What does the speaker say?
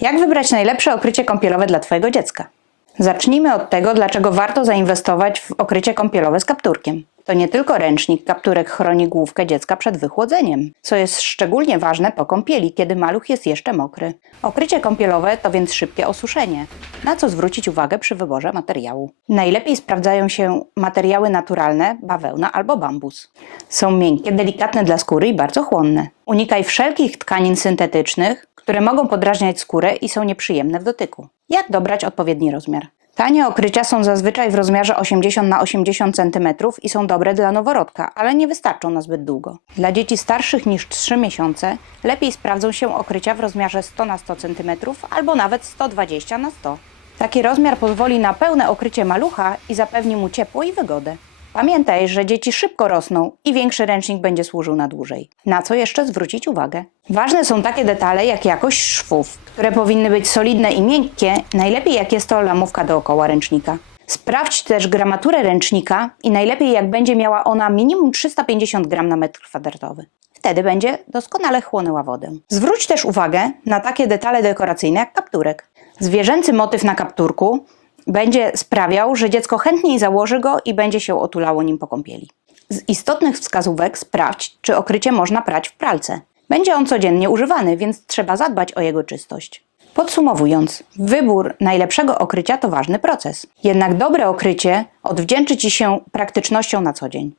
Jak wybrać najlepsze okrycie kąpielowe dla Twojego dziecka? Zacznijmy od tego, dlaczego warto zainwestować w okrycie kąpielowe z kapturkiem. To nie tylko ręcznik, kapturek chroni główkę dziecka przed wychłodzeniem, co jest szczególnie ważne po kąpieli, kiedy maluch jest jeszcze mokry. Okrycie kąpielowe to więc szybkie osuszenie, na co zwrócić uwagę przy wyborze materiału. Najlepiej sprawdzają się materiały naturalne, bawełna albo bambus. Są miękkie, delikatne dla skóry i bardzo chłonne. Unikaj wszelkich tkanin syntetycznych, które mogą podrażniać skórę i są nieprzyjemne w dotyku. Jak dobrać odpowiedni rozmiar? Tanie okrycia są zazwyczaj w rozmiarze 80 na 80 cm i są dobre dla noworodka, ale nie wystarczą na zbyt długo. Dla dzieci starszych niż 3 miesiące lepiej sprawdzą się okrycia w rozmiarze 100 na 100 cm albo nawet 120 na 100. Taki rozmiar pozwoli na pełne okrycie malucha i zapewni mu ciepło i wygodę. Pamiętaj, że dzieci szybko rosną i większy ręcznik będzie służył na dłużej. Na co jeszcze zwrócić uwagę? Ważne są takie detale jak jakość szwów, które powinny być solidne i miękkie, najlepiej jak jest to lamówka dookoła ręcznika. Sprawdź też gramaturę ręcznika i najlepiej jak będzie miała ona minimum 350 gram na metr kwadratowy. Wtedy będzie doskonale chłonęła wodę. Zwróć też uwagę na takie detale dekoracyjne jak kapturek. Zwierzęcy motyw na kapturku będzie sprawiał, że dziecko chętniej założy go i będzie się otulało nim po kąpieli. Z istotnych wskazówek sprawdź, czy okrycie można prać w pralce. Będzie on codziennie używany, więc trzeba zadbać o jego czystość. Podsumowując, wybór najlepszego okrycia to ważny proces. Jednak dobre okrycie odwdzięczy Ci się praktycznością na co dzień.